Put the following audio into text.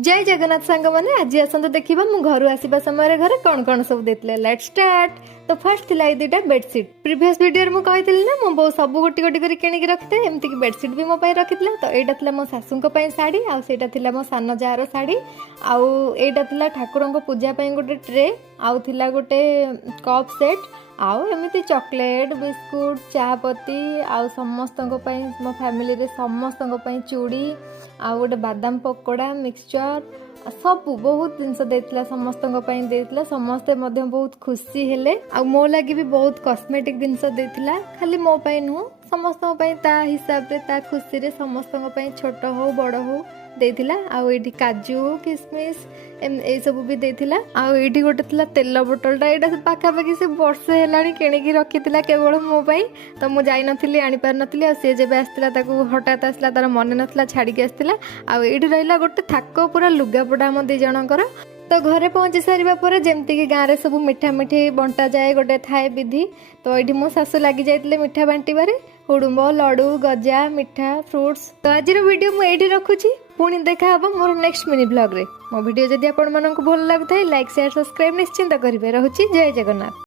जय जगन्नाथ सांग मैंने आज आसतु देखा मु घर आसवा समय घरे कौन कौन सब देते लेट स्टार्ट। तो फर्स्ट थिला ए दुटा बेडसीट प्रीवियस वीडियो में कही ना मो बो सब गोटी गोटी कर किणिक रखिथे एमती कि बेडसीट भी मो पाई रखिथिला। तो एटा थिला मो सासुंक पई साड़ी आउ सेटा थिला मो सान जार साड़ी आउ एटा थिला ठाकुरंक पूजा पई गोटे ट्रे आउ थिला गोटे कप सेट आउ एमती चॉकलेट बिस्कुट चापत्ती आउ समस्तंक पई मो फैमिली रे समस्तंक पई चूड़ी आउ गोटे बादाम पकोड़ा मिक्सचर सब बहुत जिनस देथिला समस्तंक पई देथिला। समस्ते मध्य बहुत खुशी हेले आ मो लागि भी बहुत कॉस्मेटिक जिनस देथिला खाली मो पई नु समस्तंक पई ता हिसाब रे ता खुशी रे समस्तंक पई छोट हो बड़ हो देथिला। आउ एठी काजू किशमिश ए सब भी देथिला। आउ एठी गोटे थिला तेल बोतलटा एटा पाखा पाखी से वर्षे हेलाणी किणिकी रखिथिला केवल मो पई। तो मु जाई नथिली आनी पार नथिली आ से जेबे आस्तिला ताकू हठात आसला तार मने नथिला छाड़ी के आस्तिला। आउ एठी रहिला गोटे थाको पूरा लुगापड़ा हम दी जनकर। तो घरे पहुंची सारिबा परे जेमती कि गाँव रे सब मिठा मिठी बंटा जाए गोटे थाए विधि। तो ये मो सासु लगी जाइतिले मिठा बांटिबारे हुडुम्ब लड्डू गजा मिठा फ्रुट्स। तो आज वीडियो मु एठी रखुची पुणी देखा हबो मोर नेक्स्ट मिनी ब्लॉग रे। मो वीडियो जदि आपण मानक भल लागथाय लाइक शेयर सब्सक्राइब निश्चिंत करिवे। रहूची जय जगन्नाथ।